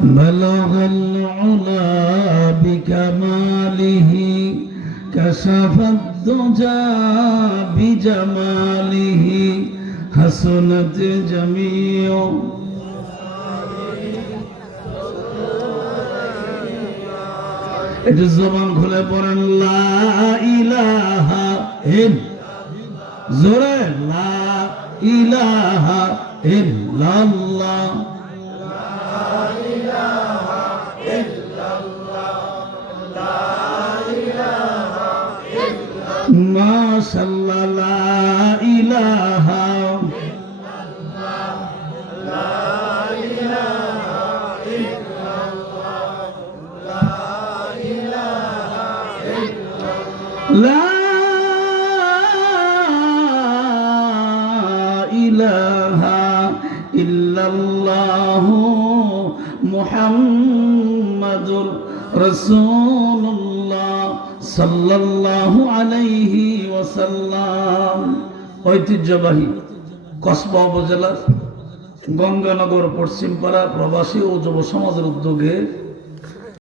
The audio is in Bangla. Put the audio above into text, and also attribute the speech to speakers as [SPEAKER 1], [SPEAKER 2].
[SPEAKER 1] بلغ العلا بكماله كشف الدجى بجماله حسنت جميع একটু জবান খুলে পড়েন লা ইলাহা ইল জোরে লা ইলাহা লা ইলাহা। ইলাহা মুহাম্মাদুর রাসূলুল্লাহ সাল্লাল্লাহু আলাইহি ওয়াসাল্লাম। ঐতিহ্যবাহী কসবা উপজেলার গঙ্গানগর পশ্চিমপাড়া প্রবাসী ও যুব সমাজের উদ্যোগে